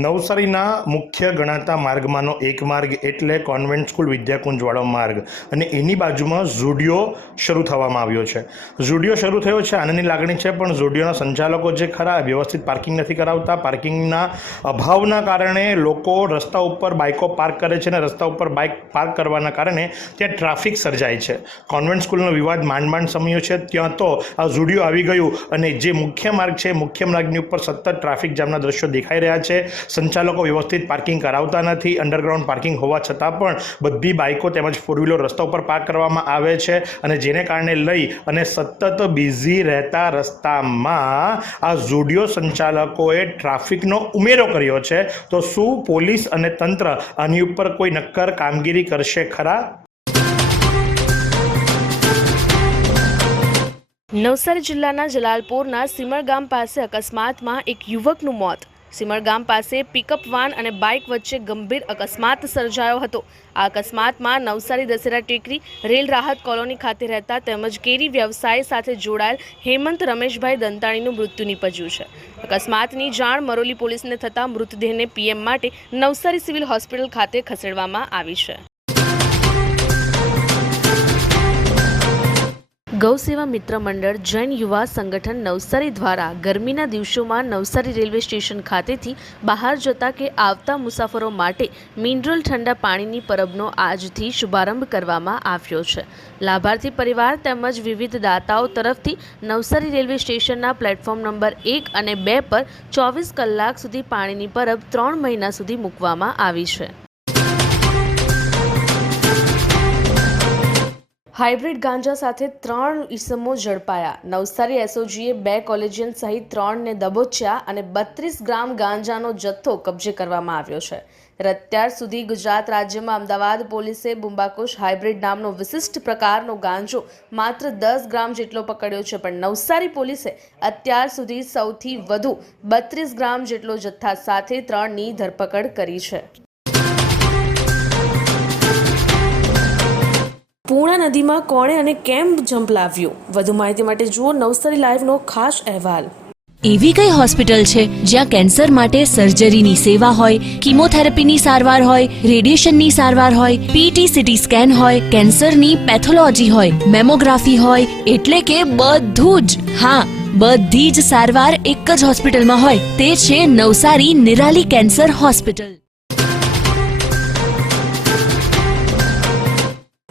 નવસારીના મુખ્ય ગણાતા માર્ગમાંનો એક માર્ગ એટલે કોન્વેન્ટ સ્કૂલ વિદ્યાકુંજવાળો માર્ગ. અને એની બાજુમાં ઝુડિયો શરૂ થવામાં આવ્યો છે. ઝુડિયો શરૂ થયો છે, આનંદની લાગણી છે, પણ ઝુડિયોના સંચાલકો જે ખરા વ્યવસ્થિત પાર્કિંગ નથી કરાવતા. પાર્કિંગના અભાવના કારણે લોકો રસ્તા ઉપર બાઇકો પાર્ક કરે છે અને રસ્તા ઉપર બાઇક પાર્ક કરવાના કારણે ત્યાં ટ્રાફિક સર્જાય છે. કોન્વેન્ટ સ્કૂલનો વિવાદ માંડ માંડ સમયો છે, ત્યાં તો આ ઝુડિયો આવી ગયું અને જે મુખ્ય માર્ગ છે, મુખ્ય માર્ગની ઉપર સતત ટ્રાફિક જામના દ્રશ્યો દેખાઈ રહ્યા છે. સંચાલકો વ્યવસ્થિત પાર્કિંગ કરાવતા નથી અંડરગ્રાઉન્ડ પાર્કિંગ હોવા છતાં પણ બધી બાઇકો તેમજ ફોર વ્હીલર રસ્તા ઉપર પાર્ક કરવામાં આવે છે અને જેને કારણે લઈ અને સતત બિઝી રહેતા રસ્તામાં આ ઝુડિયો સંચાલકોએ ટ્રાફિકનો ઉમેરો કર્યો છે. તો શું પોલીસ અને તંત્ર આની ઉપર કોઈ નક્કર કામગીરી કરશે ખરા? નવસારી જિલ્લાના જલાલપોરના સિમર ગામ પાસે અકસ્માતમાં એક યુવકનું મોત. સિમર ગામ પાસે પિકઅપ વાન અને બાઇક વચ્ચે ગંભીર અકસ્માત સર્જાયો હતો. આ અકસ્માતમાં નવસારી દશેરા ટેકરી, રેલ રાહત કોલોની ખાતે રહેતા તેમજ કેરી વ્યવસાય સાથે જોડાયેલ હેમંત રમેશભાઈ દંતાણીનું મૃત્યુ નીપજ્યું છે. અકસ્માતની જાણ મરોલી પોલીસને થતાં મૃતદેહને પીએમ માટે નવસારી સિવિલ હોસ્પિટલ ખાતે ખસેડવામાં આવી છે. ગૌસેવા મિત્ર મંડળ જૈન યુવા સંગઠન નવસારી દ્વારા ગરમીના દિવસોમાં નવસારી રેલવે સ્ટેશન ખાતેથી બહાર જતા કે આવતા મુસાફરો માટે મિનરલ ઠંડા પાણીની પરબનો આજથી શુભારંભ કરવામાં આવ્યો છે. લાભાર્થી પરિવાર તેમજ વિવિધ દાતાઓ તરફથી નવસારી રેલવે સ્ટેશનના પ્લેટફોર્મ નંબર એક અને બે પર ચોવીસ કલાક સુધી પાણીની પરબ ત્રણ મહિના સુધી મૂકવામાં આવી છે. હાઇબ્રિડ ગાંજા સાથે ત્રણ ઈસમો ઝડપાયા. નવસારી એસઓજીએ બે કોલેજિયન સહિત ત્રણને દબોચ્યા અને બત્રીસ ગ્રામ ગાંજાનો જથ્થો કબજે કરવામાં આવ્યો છે. ત્યારે અત્યાર સુધી ગુજરાત રાજ્યમાં અમદાવાદ પોલીસે બુંબાકુશ હાઇબ્રિડ નામનો વિશિષ્ટ પ્રકારનો ગાંજો માત્ર દસ ગ્રામ જેટલો પકડ્યો છે, પણ નવસારી પોલીસે અત્યાર સુધી સૌથી વધુ બત્રીસ ગ્રામ જેટલો જથ્થા સાથે ત્રણની ધરપકડ કરી છે. પૂર્ણા નદીમાં કોણે અને કેમ જંપ લાવ્યો? વધુ માહિતી માટે જુઓ નવસારી લાઈવનો ખાસ અહેવાલ. એવી કઈ હોસ્પિટલ છે જ્યાં કેન્સર માટે સર્જરીની સેવા હોય, કિમોથેરાપીની સારવાર હોય, રેડિયેશનની સારવાર હોય પીટી સીટી સ્કેન હોય, કેન્સરની પેથોલોજી હોય, મેમોગ્રાફી હોય, એટલે કે બધું જ. હા, બધી જ સારવાર એક જ હોસ્પિટલમાં હોય, તે છે નવસારી નિરાલી કેન્સર હોસ્પિટલ.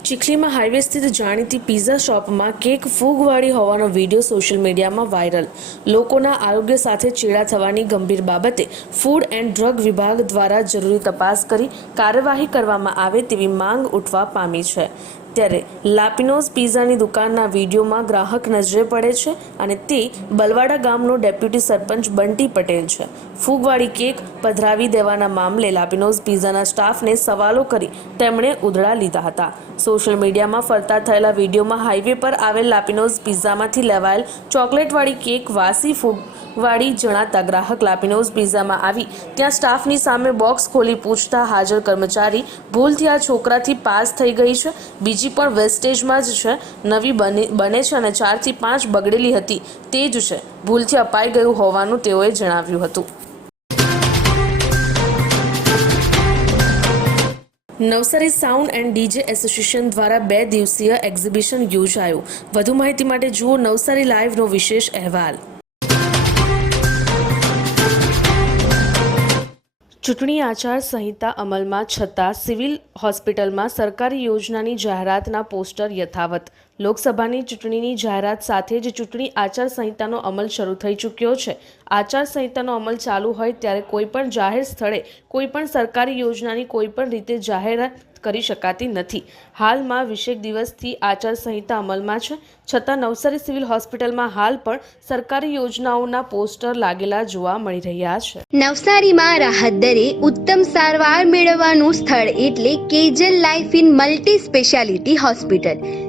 ચીખલીમાં હાઈવે સ્થિત જાણીતી પીઝા શોપમાં કેક ફૂગવાળી હોવાનો વીડિયો સોશિયલ મીડિયામાં વાયરલ લોકોના આરોગ્ય સાથે ચેડા થવાની ગંભીર બાબતે ફૂડ એન્ડ ડ્રગ વિભાગ દ્વારા જરૂરી તપાસ કરી કાર્યવાહી કરવામાં આવે તેવી માંગ ઉઠવા પામી છે. ત્યારે લાપિનોઝ પિઝાની દુકાનના વિડીયોમાં ગ્રાહક નજરે પડે છે અને તે બલવાડા ગામનો ડેપ્યુટી સરપંચ બંટી પટેલ છે. ફૂગવાળી કેક પધરાવી દેવાના મામલે લાપિનોઝ પિઝાના સ્ટાફને સવાલો કરી તેમણે ઉધડા લીધા હતા. સોશિયલ મીડિયામાં ફરતા થયેલા વિડીયોમાં હાઈવે પર આવેલ લાપિનોઝ પિઝામાંથી લેવાયેલ ચોકલેટવાળી કેક વાસી ફૂગવાળી જણાતા ગ્રાહક લાપિનોઝ પિઝામાં આવી. ત્યાં સ્ટાફની સામે બોક્સ ખોલી પૂછતા હાજર કર્મચારી, ભૂલથી આ છોકરાથી પાસ થઈ ગઈ છે. બીજી પણ વેસ્ટેજમાં જ છે. નવી બને છે અને ચારથી પાંચ બગડેલી હતી. તે જ છે. ભૂલથી અપાઈ ગયું હોવાનું તેઓએ જણાવ્યું હતું. Navsari sound and DJ association દ્વારા બે દિવસીય એક્ઝિબિશન યોજાયું. વધુ માહિતી માટે જુઓ નવસારી લાઈવનો વિશેષ અહેવાલ. ચૂંટણી આચાર સંહિતા અમલમાં છતાં સિવિલ હોસ્પિટલમાં સરકારી યોજનાની જાહેરાતના પોસ્ટર યથાવત. લોકસભાની ચૂંટણીની જાહેરાત સાથે જ ચૂંટણી આચાર સંહિતાનો અમલ શરૂ થઈ ચૂક્યો છે. આચાર સંહિતાનો અમલ ચાલુ હોય ત્યારે કોઈપણ જાહેર સ્થળે કોઈપણ સરકારી યોજનાની કોઈપણ રીતે જાહેરાત કરી શકાતી નથી. હાલમાં વિશેક દિવસથી આચાર સંહિતા અમલમાં છે. છતાં નવસારી સિવિલ હોસ્પિટલમાં હાલ પણ સરકારી યોજનાઓના પોસ્ટર લાગેલા જોવા મળી રહ્યા છે. નવસારીમાં રાહત દરે ઉત્તમ સારવાર મેળવવાનું સ્થળ એટલે Kejal life in multi speciality hospital.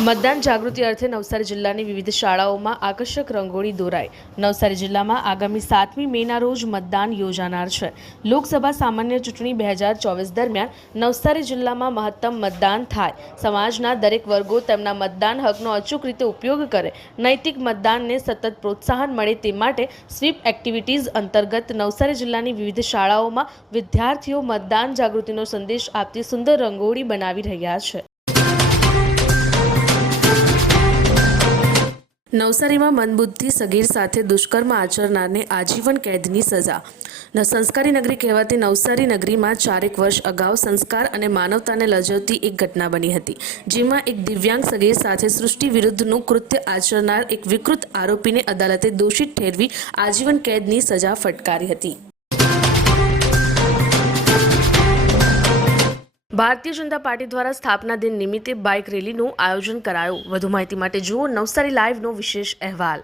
મતદાન જાગૃતિ અર્થે નવસારી જિલ્લાની વિવિધ શાળાઓમાં આકર્ષક રંગોળી દોરાય નવસારી જિલ્લામાં આગામી સાતમી મેના રોજ મતદાન યોજાનાર છે. લોકસભા સામાન્ય ચૂંટણી બે હજાર ચોવીસ દરમિયાન નવસારી જિલ્લામાં મહત્તમ મતદાન થાય. સમાજના દરેક વર્ગો તેમના મતદાન હકનો અચૂક રીતે ઉપયોગ કરે. નૈતિક મતદાનને સતત પ્રોત્સાહન મળે તે માટે સ્વીપ એક્ટિવિટીઝ અંતર્ગત નવસારી જિલ્લાની વિવિધ શાળાઓમાં વિદ્યાર્થીઓ મતદાન જાગૃતિનો સંદેશ આપતી સુંદર રંગોળી બનાવી રહ્યા છે. નવસારીમાં મનબુદ્ધિ સગીર સાથે દુષ્કર્મ આચરનારને આજીવન કેદની સજા. સંસ્કારી નગરી કહેવાતી નવસારી નગરીમાં ચારેક વર્ષ અગાઉ સંસ્કાર અને માનવતાને લજવતી એક ઘટના બની હતી, જેમાં એક દિવ્યાંગ સગીર સાથે સૃષ્ટિ વિરુદ્ધનું કૃત્ય આચરનાર એક વિકૃત આરોપીને અદાલતે દોષિત ઠેરવી આજીવન કેદની સજા ફટકારી હતી. ભારતીય જનતા પાર્ટી દ્વારા સ્થાપના દિન નિમિત્તે બાઇક રેલીનું આયોજન કરાયું. વધુ માહિતી માટે જુઓ નવસારી લાઈવનો વિશેષ અહેવાલ.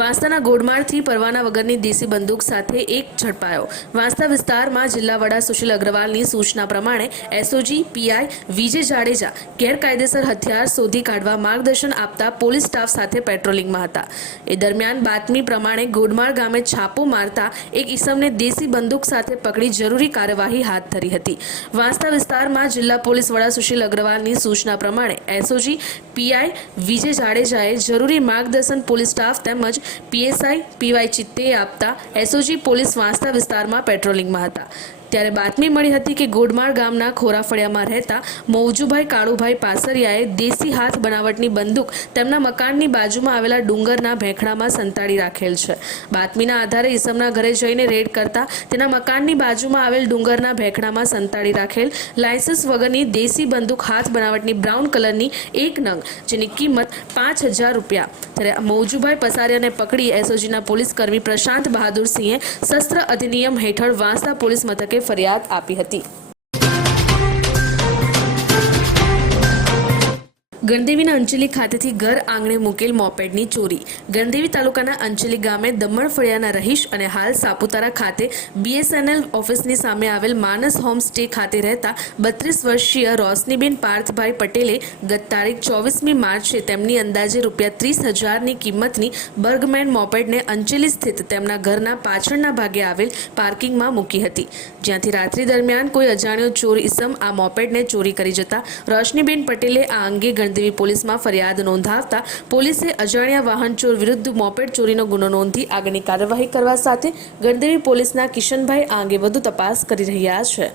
વાંસદાના ગોડમાળથી પરવાના વગરની દેશી બંદૂક સાથે એક ઝડપાયો. વાંસદા વિસ્તારમાં જિલ્લા વડા સુશીલ અગ્રવાલની સૂચના પ્રમાણે એસઓજી, પીઆઈ વિજય જાડેજા ગેરકાયદેસર હથિયાર શોધી કાઢવા માર્ગદર્શન આપતા પોલીસ સ્ટાફ સાથે પેટ્રોલિંગમાં હતા. એ દરમિયાન બાતમી પ્રમાણે ગોડમાળ ગામે છાપો મારતા એક ઈસમને દેશી બંદૂક સાથે પકડી જરૂરી કાર્યવાહી હાથ ધરી હતી. વાંસદા વિસ્તારમાં જિલ્લા પોલીસ વડા સુશીલ અગ્રવાલની સૂચના પ્રમાણે એસઓજી, પીઆઈ વિજય જાડેજાએ જરૂરી માર્ગદર્શન પોલીસ સ્ટાફ તેમજ પીએસઆઈ પીવાય ચિત્તે આપતા એસઓજી પોલીસ વાંસદા વિસ્તારમાં પેટ્રોલિંગમાં હતા. ત્યારે બાતમી મળી હતી કે ગોડમાળ ગામના ખોરાફળિયામાં રહેતા મૌજુભાઈ કાળુભાઈ પાસરિયાએ દેશી હાથ બનાવટની બંદૂક તેમના મકાનની બાજુમાં આવેલા ડુંગરના ભેખડામાં સંતાડી રાખેલ છે. બાતમીના આધારે ઈસમના ઘરે જઈને રેડ કરતા તેના મકાનની બાજુમાં આવેલ ડુંગરના ભેખડામાં સંતાડી રાખેલ લાયસન્સ વગરની દેશી બંદૂક હાથ બનાવટની બ્રાઉન કલરની એક નંગ, જેની કિંમત પાંચ હજાર રૂપિયા. ત્યારે મૌજુભાઈ પસારિયાને પકડી એસઓજીના પોલીસ કર્મી પ્રશાંત બહાદુરસિંહે શસ્ત્ર અધિનિયમ હેઠળ વાંસદા પોલીસ મથકે ફરિયાદ આપી હતી. ગણદેવીના અંચલી ખાતેથી ઘર આંગણે મૂકેલ મોપેડની ચોરી. ગણદેવી તાલુકાના અંચલી ગામે દમણ ફળિયાના રહીશ અને હાલ સાપુતારા ખાતે બીએસએનએલ ઓફિસની સામે આવેલ માનસ હોમ સ્ટે ખાતે રહેતા બત્રીસ વર્ષીય રોશનીબેન પાર્થભાઈ પટેલે ગત તારીખ ચોવીસમી માર્ચે તેમની અંદાજે રૂપિયા ત્રીસ હજારની કિંમતની બર્ગમેન મોપેડને અંચલી સ્થિત તેમના ઘરના પાછળના ભાગે આવેલ પાર્કિંગમાં મૂકી હતી. જ્યાંથી રાત્રિ દરમિયાન કોઈ અજાણ્યો ચોર ઇસમ આ મોપેડને ચોરી કરી જતા રોશનીબેન પટેલે આ અંગે ગણદેવી પોલીસમાં ફરિયાદ નોંધાવતા પોલીસે અજાણ્યા વાહન ચોર વિરુદ્ધ મોપેડ ચોરીનો ગુનો નોંધી આગળની કાર્યવાહી કરવા સાથે ગણદેવી પોલીસના કિશનભાઈ આ અંગે વધુ તપાસ કરી રહ્યા છે.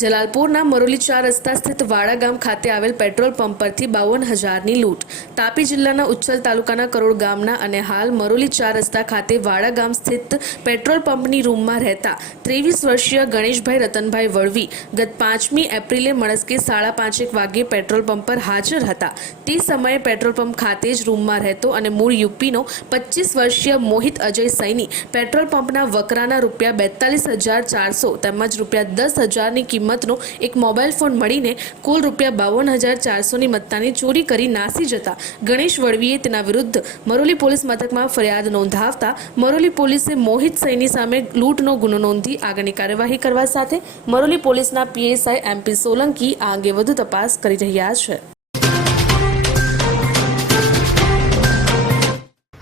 જલાલપુરના મરોલી ચાર રસ્તા સ્થિત વાડા ગામ ખાતે આવેલ પેટ્રોલ પંપ પરથી બાવન હજારની લૂંટ. તાપી જિલ્લાના ઉચ્છલ તાલુકાના કરોડ ગામના અને હાલ મરોલી ચાર રસ્તા ખાતે વાડા ગામ સ્થિત પેટ્રોલ પંપની રૂમમાં રહેતા ત્રેવીસ વર્ષીય ગણેશભાઈ રતનભાઈ વળવી ગત પાંચમી એપ્રિલે મળસ્કે સાડા પાંચેક વાગ્યે પેટ્રોલ પંપ પર હાજર હતા. તે સમયે પેટ્રોલ પંપ ખાતે જ રૂમમાં રહેતો અને મૂળ યુપીનો પચીસ વર્ષીય મોહિત અજય સૈની પેટ્રોલ પંપના વકરાના રૂપિયા બેતાલીસ હજાર ચારસો તેમજ રૂપિયા દસ હજારની કિંમતનો એક મોબાઈલ ફોન મળીને કુલ રૂપિયા બાવન હજાર ચારસોની મત્તાની ચોરી કરી નાસી જતા ગણેશ વળવીએ તેના વિરુદ્ધ મરોલી પોલીસ મથકમાં ફરિયાદ નોંધાવતા મરોલી પોલીસે મોહિત સૈની સામે લૂંટનો ગુનો નોંધી આગળની કાર્યવાહી કરવા સાથે મરોલી પોલીસના પીએસઆઈ એમપી સોલંકી આ અંગે વધુ તપાસ કરી રહ્યા છે.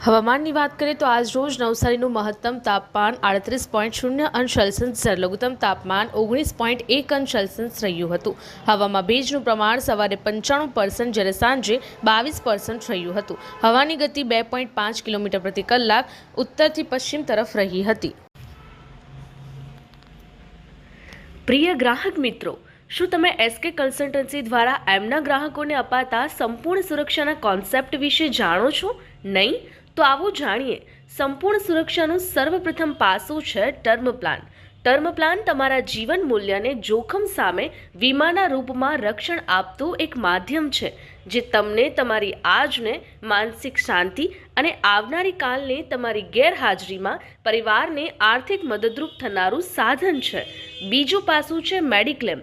હવામાનની વાત કરીએ તો આજ રોજ નવસારીનું મહત્તમ તાપમાન આડત્રીસ પોઈન્ટ શૂન્ય અંશ સેલ્સિયસ, લઘુત્તમ તાપમાન ઓગણીસ પોઈન્ટ એક અંશ સેલ્સિયસ રહ્યું હતું. હવામાં ભેજનું પ્રમાણ સવારે પંચાણું પર્સન્ટ જ્યારે સાંજે બાવીસ પર્સન્ટ રહ્યું હતું. હવાની ગતિ બે પોઈન્ટ પાંચ કિલોમીટર પ્રતિ કલાક ઉત્તરથી પશ્ચિમ તરફ રહી હતી. પ્રિય ગ્રાહક મિત્રો, શું તમે એસકે કન્સલ્ટન્સી દ્વારા એમના ગ્રાહકોને અપાતા સંપૂર્ણ સુરક્ષાના કોન્સેપ્ટ વિશે જાણો છો? નહીં? તો આવો જાણીએ, સંપૂર્ણ સુરક્ષાનું સર્વપ્રથમ પાસું છે ટર્મ પ્લાન. ટર્મ પ્લાન તમારા જીવન મૂલ્યને જોખમ સામે વીમાના રૂપમાં રક્ષણ આપતું એક માધ્યમ છે, જે તમને તમારી આજને માનસિક શાંતિ અને આવનારી કાલને તમારી ગેરહાજરીમાં પરિવારને આર્થિક મદદરૂપ થનારું સાધન છે. બીજું પાસું છે મેડિક્લેમ.